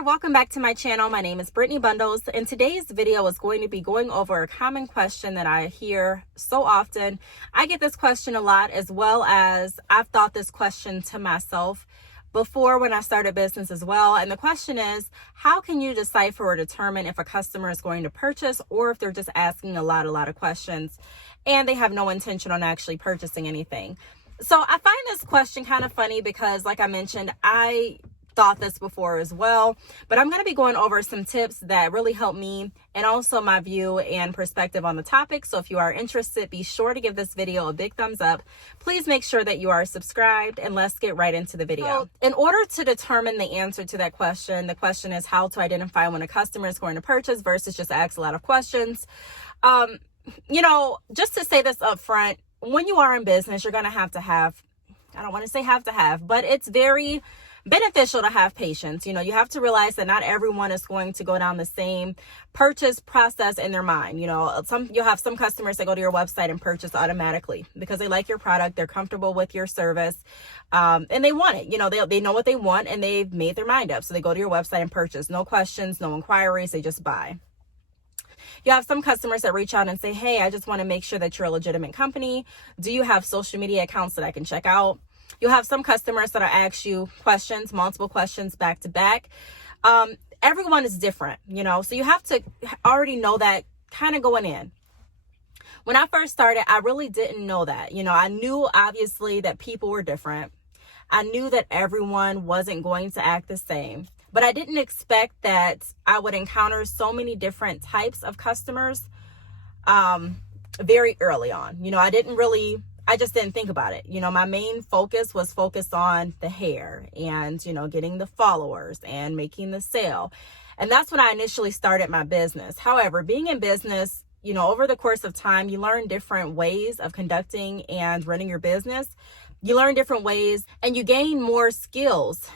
there, welcome back to my channel. My name is Brittany Bundles, and today's video is going to be going over a common question that I hear so often. I get this question a lot, as well as I've thought this question to myself before when I started business as well. And the question is, how can you decipher or determine if a customer is going to purchase or if they're just asking a lot of questions and they have no intention on actually purchasing anything? So I find this question kind of funny because, like I mentioned, I thought this before as well, but I'm going to be going over some tips that really help me and also my view and perspective on the topic. So if you are interested, be sure to give this video a big thumbs up. Please make sure that you are subscribed, and let's get right into the video. So in order to determine the answer to that question, the question is how to identify when a customer is going to purchase versus just ask a lot of questions. Just to say this up front, when you are in business, you're going to have, I don't want to say have to have, but it's very beneficial to have patience. You have to realize that not everyone is going to go down the same purchase process in their mind. You'll have some customers that go to your website and purchase automatically because they like your product, they're comfortable with your service, and they want it. They know what they want and they've made their mind up. So they go to your website and purchase. No questions, no inquiries, they just buy. You have some customers that reach out and say, hey, I just want to make sure that you're a legitimate company. Do you have social media accounts that I can check out? You'll have some customers that ask you questions, multiple questions back to back. Everyone is different, so you have to already know that kind of going in. When I first started, I really didn't know that. I knew obviously that people were different. I knew that everyone wasn't going to act the same, but I didn't expect that I would encounter so many different types of customers very early on. I just didn't think about it. My main focus was focused on the hair and, getting the followers and making the sale. And that's when I initially started my business. However, being in business, over the course of time, you learn different ways of conducting and running your business. You learn different ways and you gain more skills,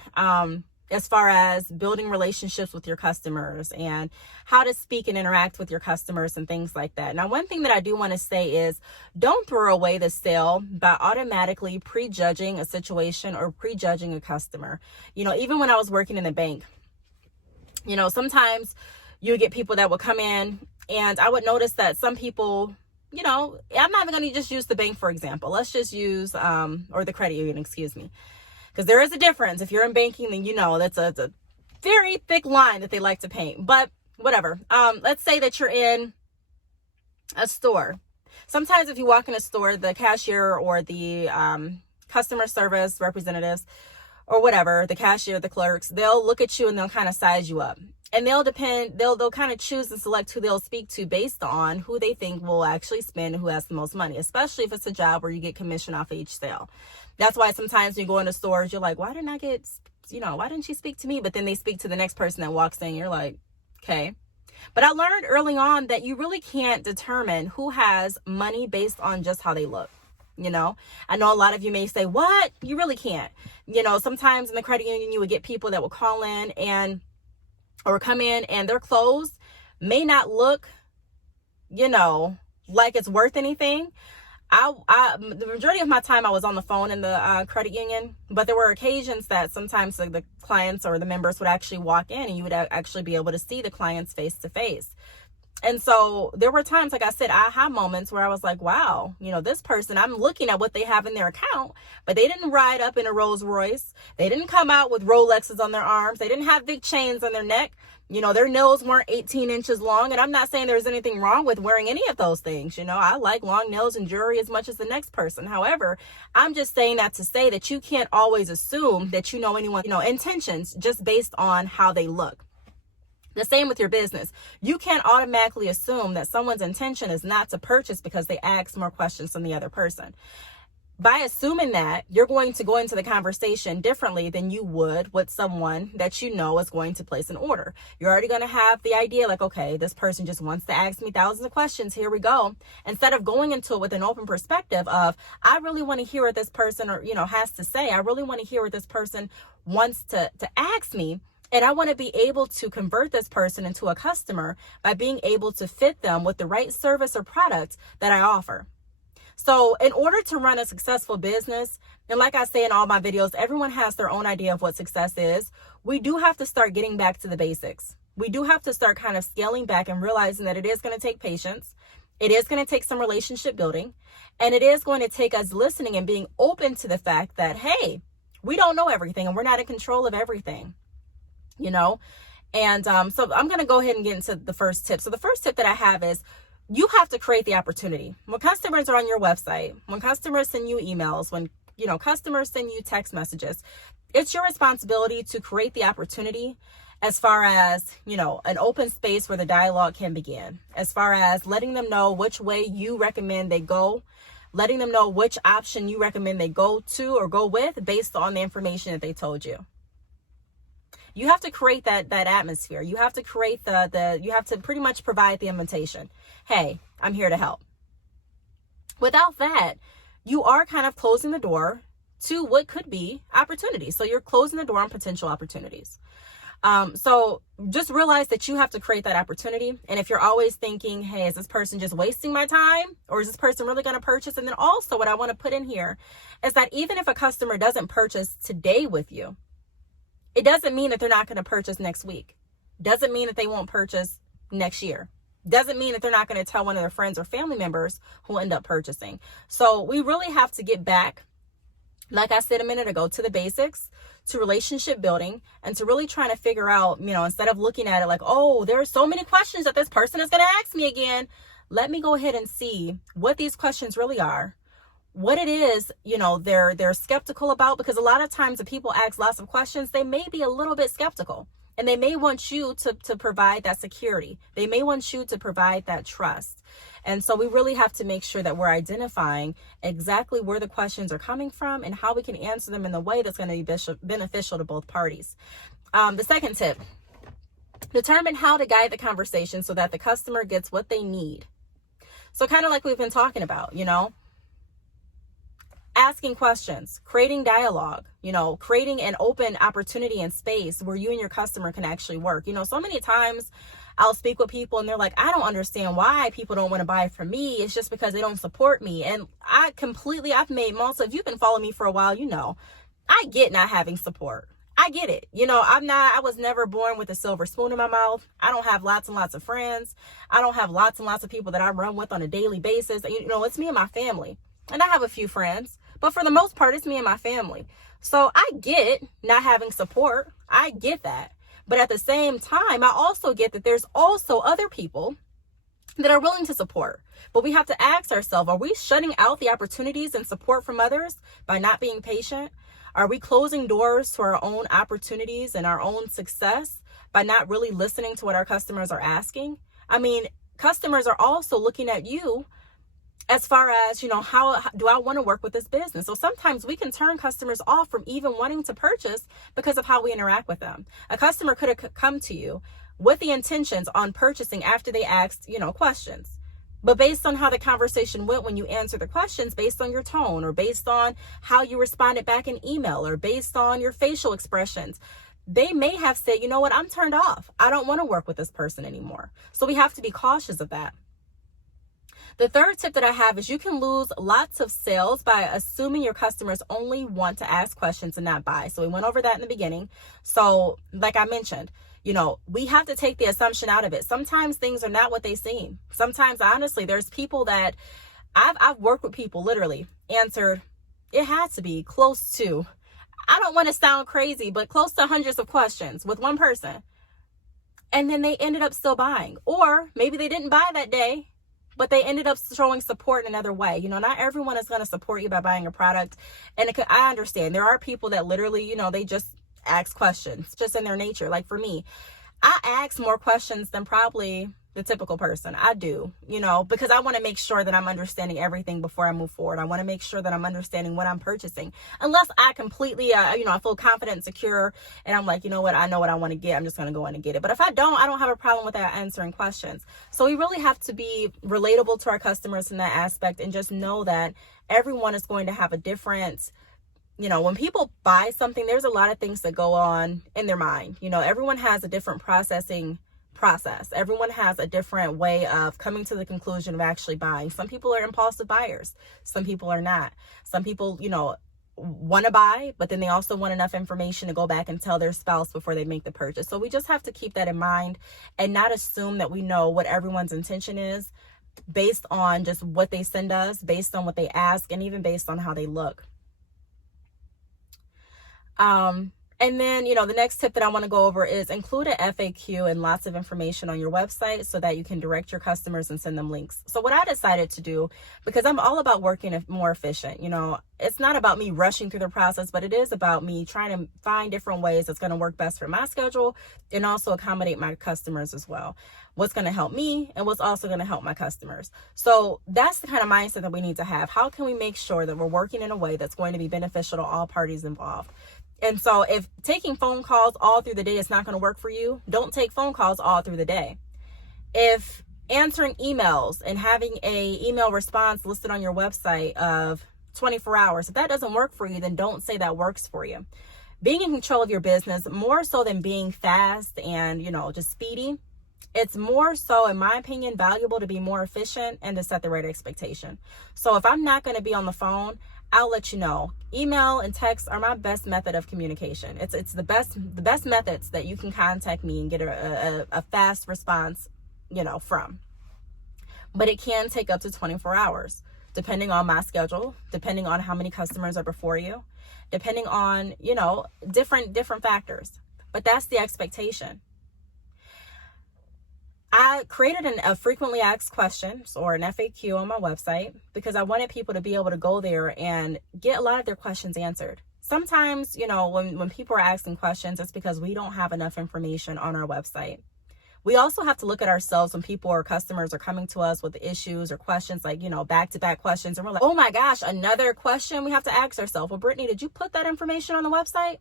as far as building relationships with your customers and how to speak and interact with your customers and things like that. Now, one thing that I do want to say is don't throw away the sale by automatically prejudging a situation or prejudging a customer. Even when I was working in the bank, sometimes you get people that would come in and I would notice that some people, I'm not even going to just use the bank, for example. Let's just use, or the credit union, excuse me. Because there is a difference. If you're in banking, then that's a very thick line that they like to paint. But whatever. Let's say that you're in a store. Sometimes if you walk in a store, the cashier or the customer service representatives or whatever, the cashier, the clerks, they'll look at you and they'll kind of size you up. And they'll kind of choose and select who they'll speak to based on who they think will actually spend and who has the most money, especially if it's a job where you get commission off of each sale. That's why sometimes you go into stores, you're like, why didn't she speak to me? But then they speak to the next person that walks in. You're like, okay. But I learned early on that you really can't determine who has money based on just how they look. I know a lot of you may say, what? You really can't. Sometimes in the credit union, you would get people that will call in or come in and their clothes may not look, like it's worth anything. The majority of my time I was on the phone in the credit union, but there were occasions that sometimes the clients or the members would actually walk in and you would actually be able to see the clients face to face. And so there were times, like I said, aha moments where I was like, wow, this person, I'm looking at what they have in their account, but they didn't ride up in a Rolls Royce. They didn't come out with Rolexes on their arms. They didn't have big chains on their neck. Their nails weren't 18 inches long. And I'm not saying there's anything wrong with wearing any of those things. I like long nails and jewelry as much as the next person. However, I'm just saying that to say that you can't always assume that you know anyone's, intentions just based on how they look. The same with your business. You can't automatically assume that someone's intention is not to purchase because they ask more questions than the other person. By assuming that, you're going to go into the conversation differently than you would with someone that is going to place an order. You're already going to have the idea like, okay, this person just wants to ask me thousands of questions. Here we go. Instead of going into it with an open perspective of, I really want to hear what this person has to say. I really want to hear what this person wants to ask me. And I want to be able to convert this person into a customer by being able to fit them with the right service or product that I offer. So in order to run a successful business, and like I say in all my videos, everyone has their own idea of what success is. We do have to start getting back to the basics. We do have to start kind of scaling back and realizing that it is going to take patience. It is going to take some relationship building, and it is going to take us listening and being open to the fact that, hey, we don't know everything and we're not in control of everything, you know? And so I'm going to go ahead and get into the first tip. So the first tip that I have is you have to create the opportunity. When customers are on your website, when customers send you emails, when, you know, customers send you text messages, it's your responsibility to create the opportunity as far as, you know, an open space where the dialogue can begin, as far as letting them know which way you recommend they go, letting them know which option you recommend they go to or go with based on the information that they told you. You have to create that atmosphere. You have to create you have to pretty much provide the invitation. Hey, I'm here to help. Without that, you are kind of closing the door to what could be opportunities. So you're closing the door on potential opportunities. So just realize that you have to create that opportunity. And if you're always thinking, hey, is this person just wasting my time? Or is this person really going to purchase? And then also what I want to put in here is that even if a customer doesn't purchase today with you, it doesn't mean that they're not going to purchase next week. Doesn't mean that they won't purchase next year. Doesn't mean that they're not going to tell one of their friends or family members who end up purchasing. So we really have to get back, like I said a minute ago, to the basics, to relationship building, and to really trying to figure out, you know, instead of looking at it like, oh, there are so many questions that this person is going to ask me again. Let me go ahead and see what these questions really are, what it is, you know, they're skeptical about, because a lot of times if people ask lots of questions, they may be a little bit skeptical, and they may want you to provide that security. They may want you to provide that trust. And so we really have to make sure that we're identifying exactly where the questions are coming from and how we can answer them in the way that's going to be beneficial to both parties. The second tip, determine how to guide the conversation so that the customer gets what they need. So kind of like we've been talking about, you know, asking questions, creating dialogue, you know, creating an open opportunity and space where you and your customer can actually work. You know, so many times I'll speak with people and they're like, I don't understand why people don't want to buy from me. It's just because they don't support me. And I've made Melissa, if you've been following me for a while, you know, I get not having support. I get it. You know, I was never born with a silver spoon in my mouth. I don't have lots and lots of friends. I don't have lots and lots of people that I run with on a daily basis. You know, it's me and my family. And I have a few friends, but for the most part, it's me and my family. So I get not having support. I get that. But at the same time, I also get that there's also other people that are willing to support. But we have to ask ourselves, are we shutting out the opportunities and support from others by not being patient? Are we closing doors to our own opportunities and our own success by not really listening to what our customers are asking? I mean, customers are also looking at you as far as, you know, how do I want to work with this business? So sometimes we can turn customers off from even wanting to purchase because of how we interact with them. A customer could have come to you with the intentions on purchasing after they asked, you know, questions. But based on how the conversation went when you answered the questions, based on your tone or based on how you responded back in email or based on your facial expressions, they may have said, you know what, I'm turned off. I don't want to work with this person anymore. So we have to be cautious of that. The third tip that I have is you can lose lots of sales by assuming your customers only want to ask questions and not buy. So we went over that in the beginning. So like I mentioned, you know, we have to take the assumption out of it. Sometimes things are not what they seem. Sometimes, honestly, there's people that I've worked with people literally answered, it had to be close to, I don't want to sound crazy, but close to hundreds of questions with one person. And then they ended up still buying. Or maybe they didn't buy that day, but they ended up showing support in another way. You know, not everyone is going to support you by buying a product. And I understand there are people that literally, you know, they just ask questions just in their nature. Like for me, I ask more questions than probably the typical person. I do, you know, because I want to make sure that I'm understanding everything before I move forward. I want to make sure that I'm understanding what I'm purchasing. Unless I completely, you know, I feel confident and secure and I'm like, you know what, I know what I want to get. I'm just going to go in and get it. But if I don't have a problem with that answering questions. So we really have to be relatable to our customers in that aspect and just know that everyone is going to have a different, you know, when people buy something, there's a lot of things that go on in their mind. You know, everyone has a different processing process. Everyone has a different way of coming to the conclusion of actually buying. Some people are impulsive buyers. Some people are not. Some people, want to buy, but then they also want enough information to go back and tell their spouse before they make the purchase. So we just have to keep that in mind and not assume that we know what everyone's intention is based on just what they send us, based on what they ask, and even based on how they look. And then, the next tip that I want to go over is include a FAQ and lots of information on your website so that you can direct your customers and send them links. So what I decided to do, because I'm all about working more efficient, it's not about me rushing through the process, but it is about me trying to find different ways that's going to work best for my schedule and also accommodate my customers as well. What's going to help me and what's also going to help my customers. So that's the kind of mindset that we need to have. How can we make sure that we're working in a way that's going to be beneficial to all parties involved? And so if taking phone calls all through the day is not going to work for you, don't take phone calls all through the day. If answering emails and having a email response listed on your website of 24 hours, if that doesn't work for you, then don't say that works for you. Being in control of your business, more so than being fast and, just speedy, it's more so, in my opinion, valuable to be more efficient and to set the right expectation. So if I'm not going to be on the phone, I'll let you know. Email and text are my best method of communication. It's the best methods that you can contact me and get a fast response, from. But it can take up to 24 hours, depending on my schedule, depending on how many customers are before you, depending on, different factors. But that's the expectation. I created a frequently asked questions, or an FAQ, on my website because I wanted people to be able to go there and get a lot of their questions answered. Sometimes, when people are asking questions, it's because we don't have enough information on our website. We also have to look at ourselves when people or customers are coming to us with issues or questions, like, back-to-back questions. And we're like, oh my gosh, another question. We have to ask ourselves, well, Brittany, did you put that information on the website?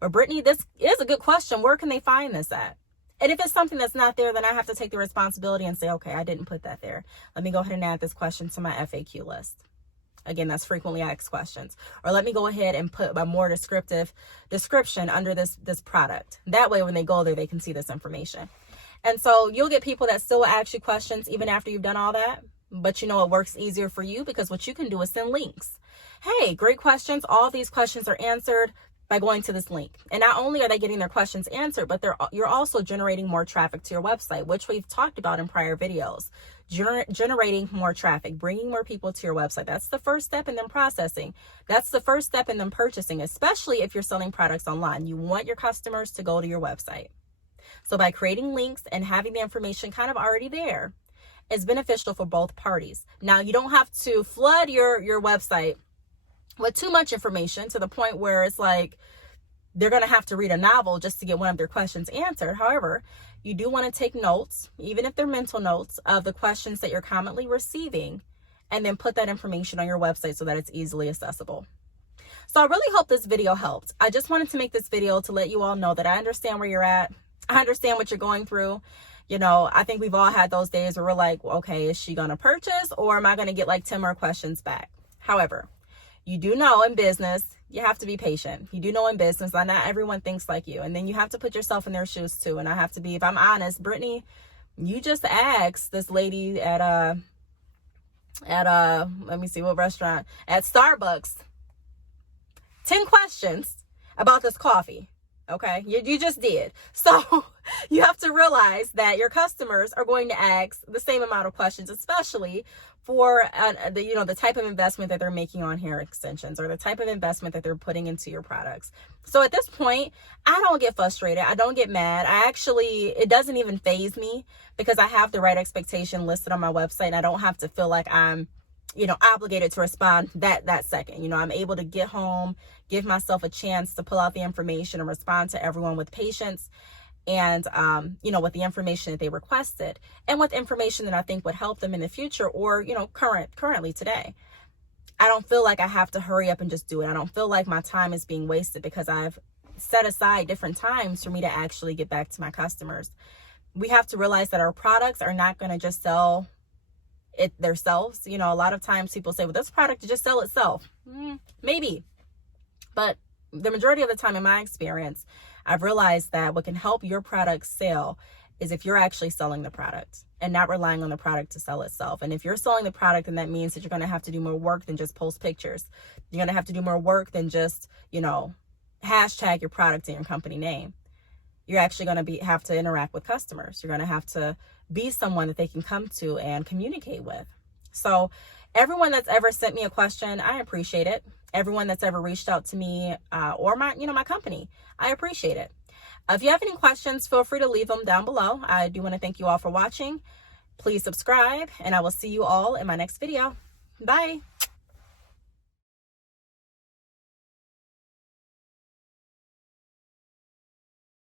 Or Brittany, this is a good question. Where can they find this at? And if it's something that's not there, then I have to take the responsibility and say, okay, I didn't put that there. Let me go ahead and add this question to my FAQ list. Again, that's frequently asked questions. Or let me go ahead and put a more descriptive description under this product. That way, when they go there, they can see this information. And so you'll get people that still ask you questions even after you've done all that. But it works easier for you because what you can do is send links. Hey, great questions. All these questions are answered by going to this link. And not only are they getting their questions answered, but you're also generating more traffic to your website, which we've talked about in prior videos. Generating more traffic, bringing more people to your website. That's the first step in them processing. That's the first step in them purchasing, especially if you're selling products online. You want your customers to go to your website. So by creating links and having the information kind of already there, it's beneficial for both parties. Now, you don't have to flood your website with too much information to the point where it's like they're going to have to read a novel just to get one of their questions answered. However, you do want to take notes, even if they're mental notes, of the questions that you're commonly receiving, and then put that information on your website so that it's easily accessible. So I really hope this video helped. I just wanted to make this video to let you all know that I understand where you're at. I understand what you're going through. I think we've all had those days where we're like, okay, is she going to purchase, or am I going to get like 10 more questions back? However, you do know in business, you have to be patient. You do know in business that not everyone thinks like you. And then you have to put yourself in their shoes too. And I have to be, if I'm honest, Brittany, you just asked this lady at let me see what restaurant, at Starbucks, 10 questions about this coffee. Okay, you just did. So you have to realize that your customers are going to ask the same amount of questions, especially for the type of investment that they're making on hair extensions, or the type of investment that they're putting into your products. So at this point, I don't get frustrated. I don't get mad. It doesn't even faze me because I have the right expectation listed on my website, and I don't have to feel like I'm obligated to respond that second. I'm able to get home, give myself a chance to pull out the information and respond to everyone with patience and, with the information that they requested and with information that I think would help them in the future or, currently today. I don't feel like I have to hurry up and just do it. I don't feel like my time is being wasted because I've set aside different times for me to actually get back to my customers. We have to realize that our products are not going to just sell it themselves. A lot of times people say, well, this product just sell itself. Maybe. But the majority of the time, in my experience, I've realized that what can help your product sell is if you're actually selling the product and not relying on the product to sell itself. And if you're selling the product, then that means that you're going to have to do more work than just post pictures. You're going to have to do more work than just, hashtag your product and your company name. You're actually going to have to interact with customers. You're going to have to be someone that they can come to and communicate with. So everyone that's ever sent me a question, I appreciate it. Everyone that's ever reached out to me or my company, I appreciate it. If you have any questions, feel free to leave them down below. I do want to thank you all for watching. Please subscribe, and I will see you all in my next video. Bye.